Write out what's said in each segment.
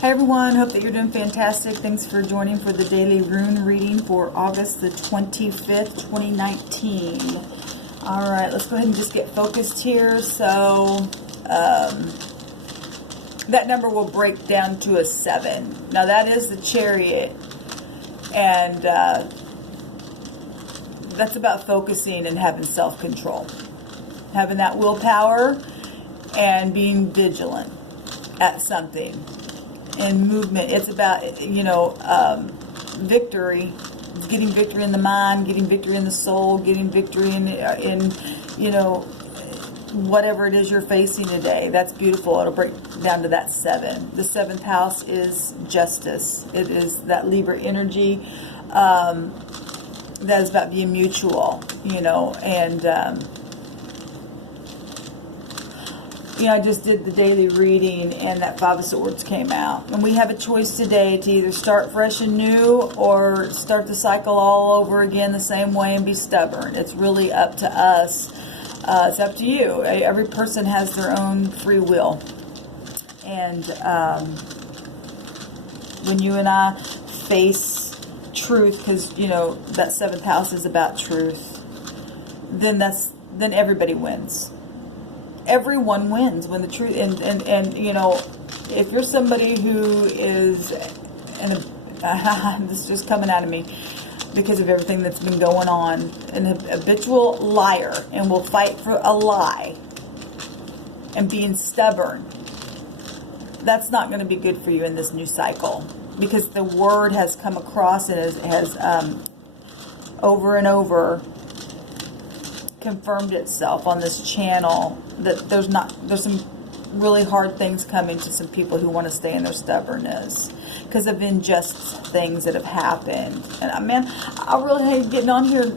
Hi everyone, hope that you're doing fantastic. Thanks for joining for the daily rune reading for August the 25th, 2019. Alright, let's go ahead and just get focused here. So, that number will break down to a 7. Now that is the Chariot, and that's about focusing and having self-control. Having that willpower and being vigilant at something. And movement, it's about, victory. It's getting victory in the mind, getting victory in the soul, getting victory in whatever it is you're facing today. That's beautiful. It'll break down to that 7. The 7th house is justice. It is that Libra energy that is about being mutual, and I just did the daily reading and that 5 of Swords came out. And we have a choice today to either start fresh and new or start the cycle all over again the same way and be stubborn. It's really up to us. It's up to you. Every person has their own free will. And when you and I face truth, because, that 7th house is about truth, then everybody wins. Everyone wins when the truth, and if you're somebody who is, this is just coming out of me because of everything that's been going on, an habitual liar and will fight for a lie and being stubborn, that's not going to be good for you in this new cycle, because the word has come across and has over and over confirmed itself on this channel that there's some really hard things coming to some people who want to stay in their stubbornness because of unjust things that have happened. And I really hate getting on here,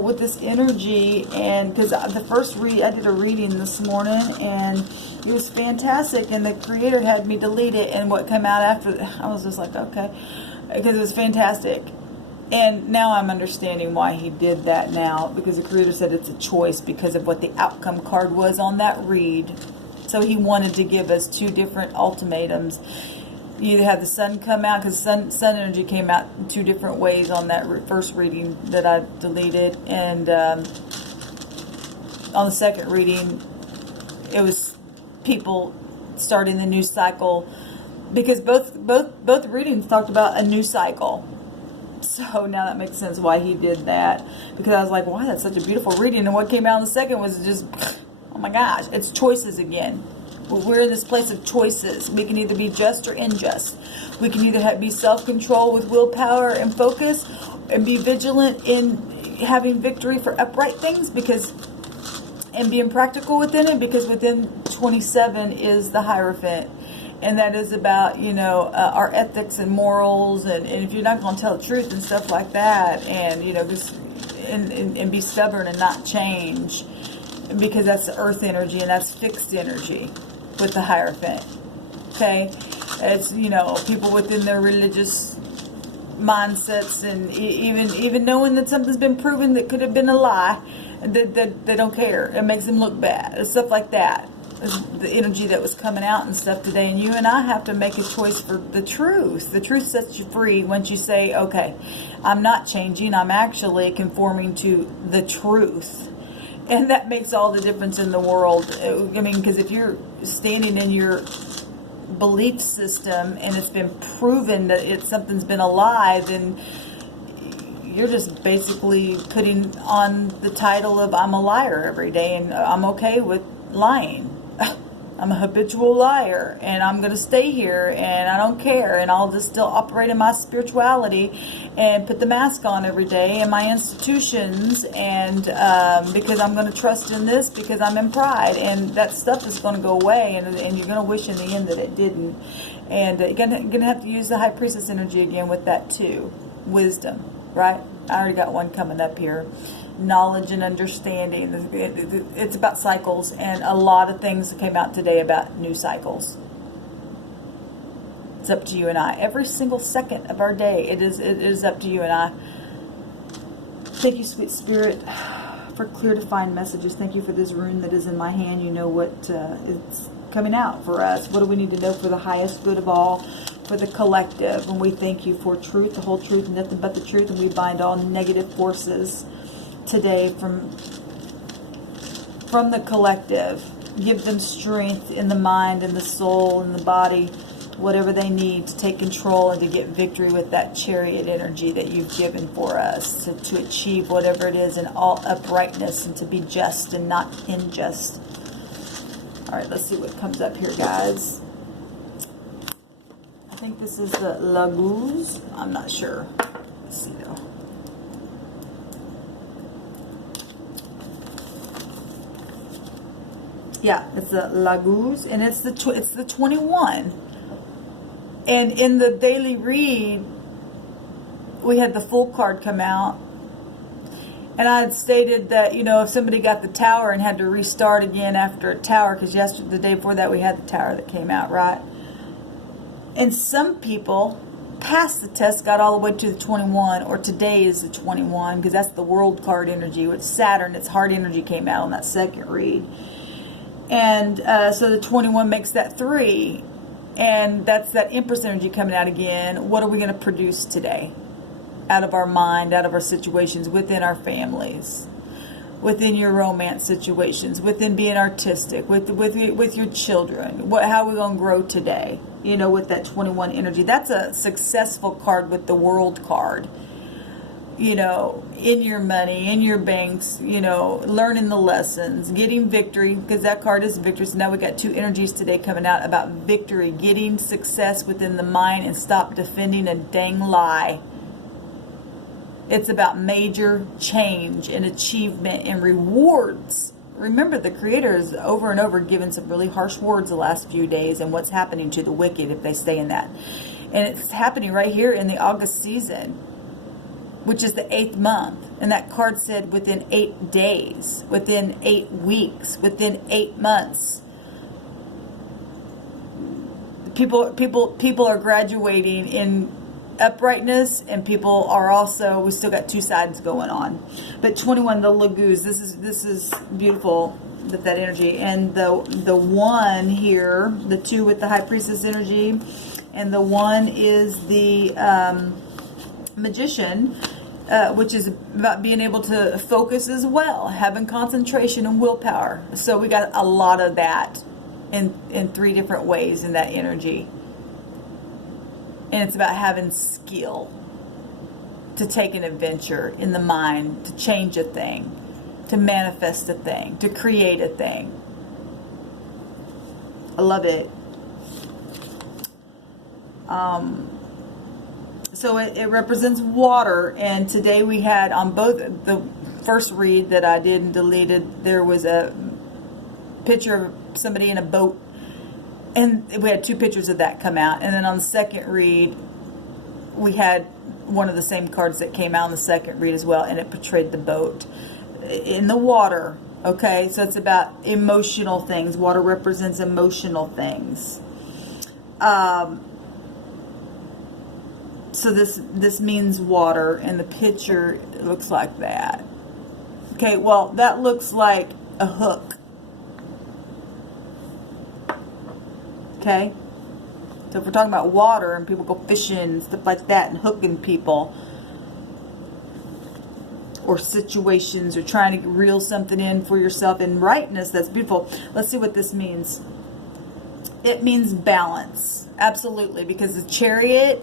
with this energy, and because I did a reading this morning and it was fantastic, and the creator had me delete it, and what came out after, I was just like, okay, because it was fantastic. And now I'm understanding why he did that now, because the creator said it's a choice because of what the outcome card was on that read. So he wanted to give us 2 different ultimatums. You either have the sun come out, because sun energy came out in 2 different ways on that first reading that I deleted. And on the second reading, it was people starting the new cycle, because both readings talked about a new cycle. So now that makes sense why he did that, because I was like, wow, that's such a beautiful reading, and what came out in the second was just, oh my gosh, it's choices again. We're in this place of choices. We can either be just or unjust. We can either be self-control with willpower and focus, and be vigilant in having victory for upright things, and being practical within it, because within 27 is the Hierophant. And that is about, our ethics and morals, and if you're not going to tell the truth and stuff like that, and, just, and be stubborn and not change, because that's the earth energy, and that's fixed energy with the Hierophant. Okay? It's, people within their religious mindsets, and even knowing that something's been proven that could have been a lie, that they don't care. It makes them look bad, and stuff like that. The energy that was coming out and stuff today, and you and I have to make a choice for the truth. The truth sets you free once you say, okay, I'm not changing, I'm actually conforming to the truth. And that makes all the difference in the world. Because if you're standing in your belief system and it's been proven that something's been a lie, then you're just basically putting on the title of I'm a liar every day, and I'm okay with lying. I'm a habitual liar, and I'm going to stay here, and I don't care, and I'll just still operate in my spirituality and put the mask on every day in my institutions, and because I'm going to trust in this, because I'm in pride, and that stuff is going to go away, and you're going to wish in the end that it didn't. And you're going to have to use the High Priestess energy again with that too. Wisdom, right? I already got one coming up here. Knowledge and understanding. It's about cycles, and a lot of things came out today about new cycles. It's up to you and I. Every single second of our day, it is up to you and I. Thank you, sweet spirit, for clear defined messages. Thank you for this rune that is in my hand. You know what is coming out for us. What do we need to know for the highest good of all? for the collective. And we thank you for truth, the whole truth, and nothing but the truth. And we bind all negative forces today from the collective. Give them strength in the mind and the soul and the body, whatever they need to take control and to get victory with that chariot energy that you've given for us, to achieve whatever it is in all uprightness and to be just and not unjust. All right, let's see what comes up here, guys. I think this is the Laguz. I'm not sure. Let's see, though. Yeah, it's the Laguz, and it's the 21. And in the daily read, we had the full card come out. And I had stated that, you know, if somebody got the tower and had to restart again after a tower, because the day before that we had the tower that came out, right? And some people passed the test, got all the way to the 21, or today is the 21, because that's the world card energy, which Saturn, its heart energy came out on that second read. And so the 21 makes that 3. And that's that Empress energy coming out again. What are we going to produce today? Out of our mind, out of our situations, within our families, within your romance situations, within being artistic, with your children. How are we going to grow today? You know, with that 21 energy. That's a successful card with the world card. You know, in your money, in your banks, you know, learning the lessons, getting victory, because that card is victory. So now we got 2 energies today coming out about victory, getting success within the mind, and stop defending a dang lie. It's about major change and achievement and rewards. Remember, the Creator is over and over given some really harsh words the last few days and what's happening to the wicked if they stay in that. And it's happening right here in the August season, which is the 8th month. And that card said within 8 days, within 8 weeks, within 8 months. People are graduating in uprightness, and people are also, we still got 2 sides going on. But 21, the Laguz, this is beautiful, that energy. And the 1 here, the 2 with the High Priestess energy, and the 1 is the Magician, which is about being able to focus as well, having concentration and willpower. So we got a lot of that in 3 different ways in that energy. And it's about having skill to take an adventure in the mind, to change a thing, to manifest a thing, to create a thing. I love it. So it represents water. And today we had on both the first read that I did and deleted, there was a picture of somebody in a boat. And we had 2 pictures of that come out. And then on the second read, we had one of the same cards that came out in the second read as well. And it portrayed the boat in the water. Okay, so it's about emotional things. Water represents emotional things. So this means water. And the picture looks like that. Okay, well, that looks like a hook. Okay, so if we're talking about water and people go fishing and stuff like that and hooking people or situations or trying to reel something in for yourself in rightness, that's beautiful. Let's see what this means. It means balance, absolutely, because the Chariot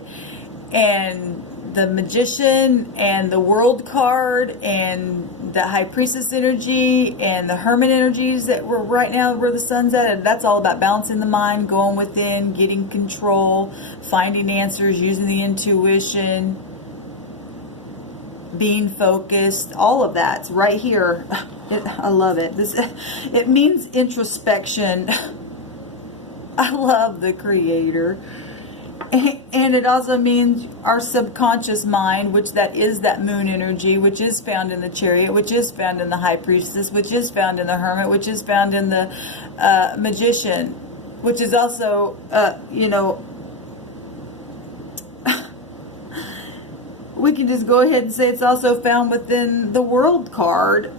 and the Magician and the World card and the High Priestess energy and the Hermit energies that we're right now where the sun's at, and that's all about balancing the mind, going within, getting control, finding answers, using the intuition, being focused. All of that's right here. I love it. It means introspection. I love the Creator. And it also means our subconscious mind, which that is that moon energy, which is found in the Chariot, which is found in the High Priestess, which is found in the Hermit, which is found in the Magician, which is also, we can just go ahead and say it's also found within the World card,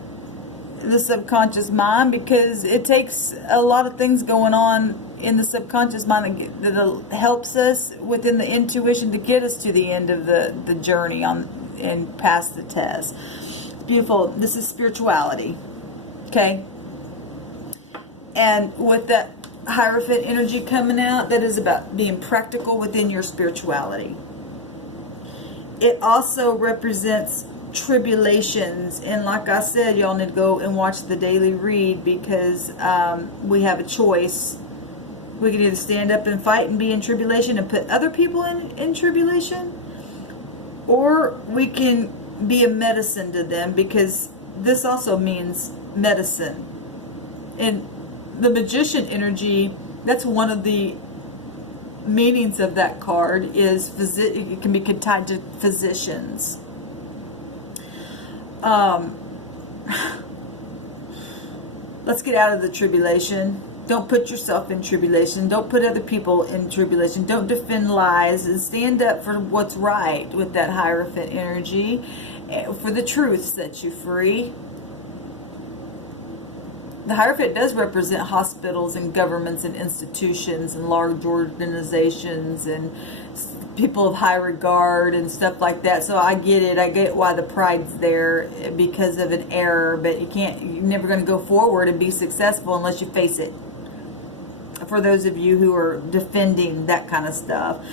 the subconscious mind, because it takes a lot of things going on in the subconscious mind that helps us within the intuition to get us to the end of the journey on and past the test. Beautiful. This is spirituality. Okay? And with that Hierophant energy coming out, that is about being practical within your spirituality. It also represents tribulations, and like I said, y'all need to go and watch the daily read, because we have a choice. We can either stand up and fight and be in tribulation and put other people in tribulation, or we can be a medicine to them, because this also means medicine. And the Magician energy, that's one of the meanings of that card, is it can be tied to physicians. Let's get out of the tribulation. Don't put yourself in tribulation. Don't put other people in tribulation. Don't defend lies, and stand up for what's right with that Hierophant energy. For the truth sets you free. The Hierophant does represent hospitals and governments and institutions and large organizations and people of high regard and stuff like that. So I get it. I get why the pride's there, because of an error. But you're never going to go forward and be successful unless you face it. For those of you who are defending that kind of stuff.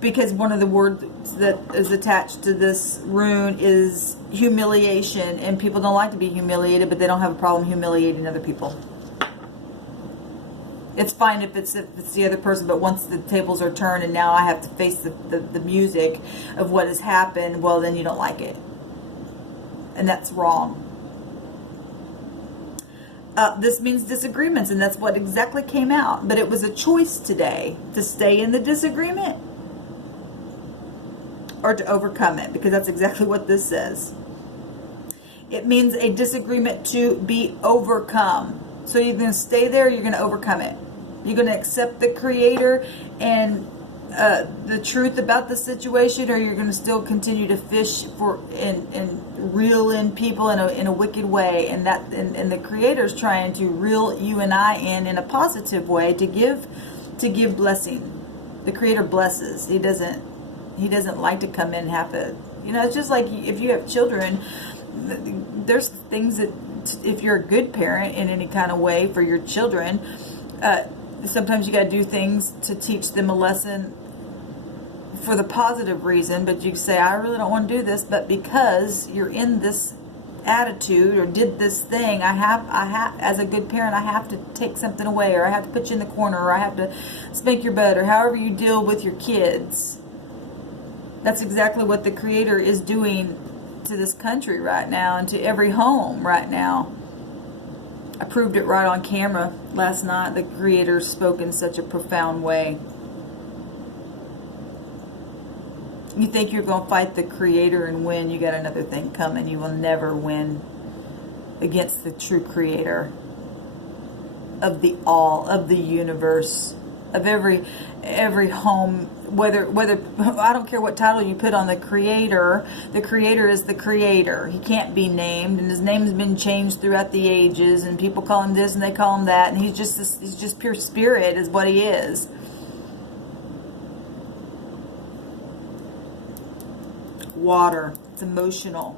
Because one of the words that is attached to this rune is humiliation, and people don't like to be humiliated, but they don't have a problem humiliating other people. It's fine if it's the other person, but once the tables are turned and now I have to face the music of what has happened, well, then you don't like it. And that's wrong. This means disagreements, and that's what exactly came out. But it was a choice today to stay in the disagreement or to overcome it, because that's exactly what this says. It means a disagreement to be overcome. So you're going to stay there, you're going to overcome it. You're going to accept the Creator and the truth about the situation, or you're going to still continue to fish for and reel in people in a wicked way, and the Creator's trying to reel you and I in a positive way to give blessing. The Creator blesses. He doesn't like to come in half a. It's just like if you have children. There's things that if you're a good parent in any kind of way for your children, sometimes you got to do things to teach them a lesson for the positive reason, but you say, I really don't want to do this, but because you're in this attitude or did this thing, I have, as a good parent, I have to take something away, or I have to put you in the corner, or I have to spank your butt, or however you deal with your kids. That's exactly what the Creator is doing to this country right now, and to every home right now. I proved it right on camera last night. The Creator spoke in such a profound way. You think you're going to fight the Creator and win, you got another thing coming. You will never win against the true Creator of the all, of the universe, of every home. Whether I don't care what title you put on the Creator is the Creator. He can't be named, and His name's been changed throughout the ages, and people call Him this and they call Him that, and He's just pure spirit is what He is. Water. It's emotional.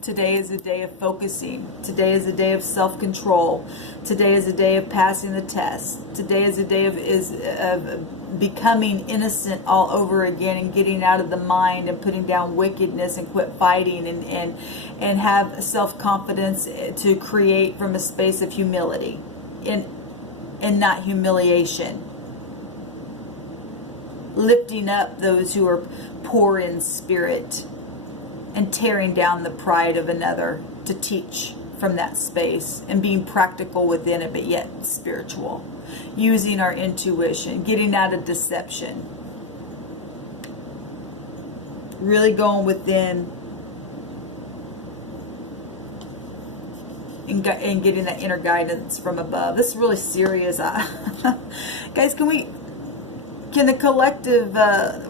Today is a day of focusing. Today is a day of self-control. Today is a day of passing the test. Today is a day of becoming innocent all over again, and getting out of the mind and putting down wickedness and quit fighting, and have self-confidence to create from a space of humility and not humiliation. Lifting up those who are poor in spirit, and tearing down the pride of another to teach from that space, and being practical within it, but yet spiritual. Using our intuition, getting out of deception. Really going within and getting that inner guidance from above. This is really serious. Guys, can we Can the collective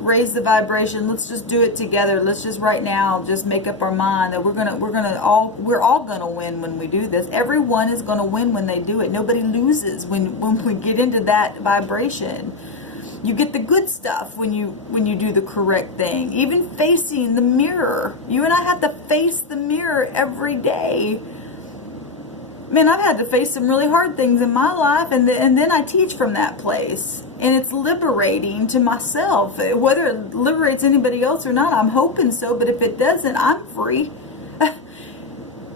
raise the vibration? Let's just do it together. Let's just right now just make up our mind that we're all gonna win when we do this. Everyone is gonna win when they do it. Nobody loses when we get into that vibration. You get the good stuff when you do the correct thing. Even facing the mirror. You and I have to face the mirror every day. Man, I've had to face some really hard things in my life, and then I teach from that place. And it's liberating to myself. Whether it liberates anybody else or not, I'm hoping so. But if it doesn't, I'm free.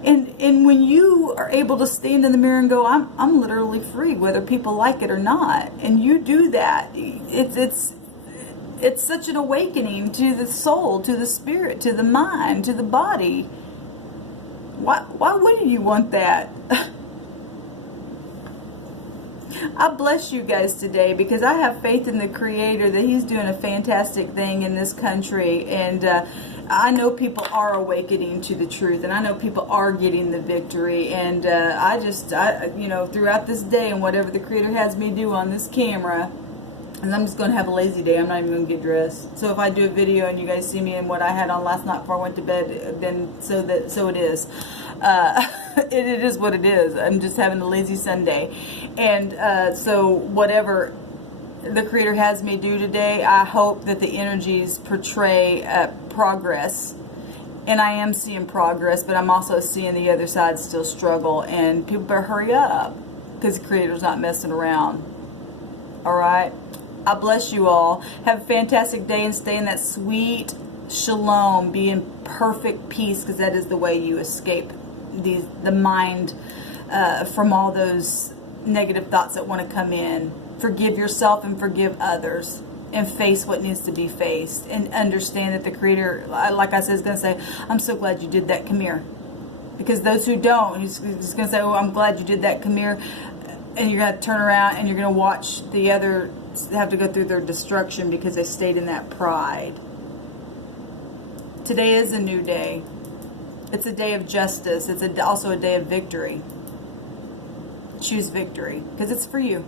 And when you are able to stand in the mirror and go, I'm literally free, whether people like it or not. And you do that. It's such an awakening to the soul, to the spirit, to the mind, to the body. Why wouldn't you want that? I bless you guys today because I have faith in the Creator that He's doing a fantastic thing in this country, and I know people are awakening to the truth, and I know people are getting the victory, and I throughout this day and whatever the Creator has me do on this camera, and I'm just going to have a lazy day. I'm not even going to get dressed. So if I do a video and you guys see me in what I had on last night before I went to bed, then so it is. It is what it is. I'm just having a lazy Sunday. And so whatever the Creator has me do today, I hope that the energies portray progress. And I am seeing progress, but I'm also seeing the other side still struggle. And people better hurry up because the Creator's not messing around. All right? I bless you all. Have a fantastic day and stay in that sweet shalom. Be in perfect peace, because that is the way you escape the mind from all those negative thoughts that want to come in. Forgive yourself and forgive others, and face what needs to be faced, and understand that the Creator, like I said, is going to say, I'm so glad you did that, come here. Because those who don't, He's going to say, oh, I'm glad you did that, come here. And you're going to turn around and you're going to watch the other have to go through their destruction because they stayed in that pride. Today is a new day. It's a day of justice. It's also a day of victory. Choose victory because it's for you.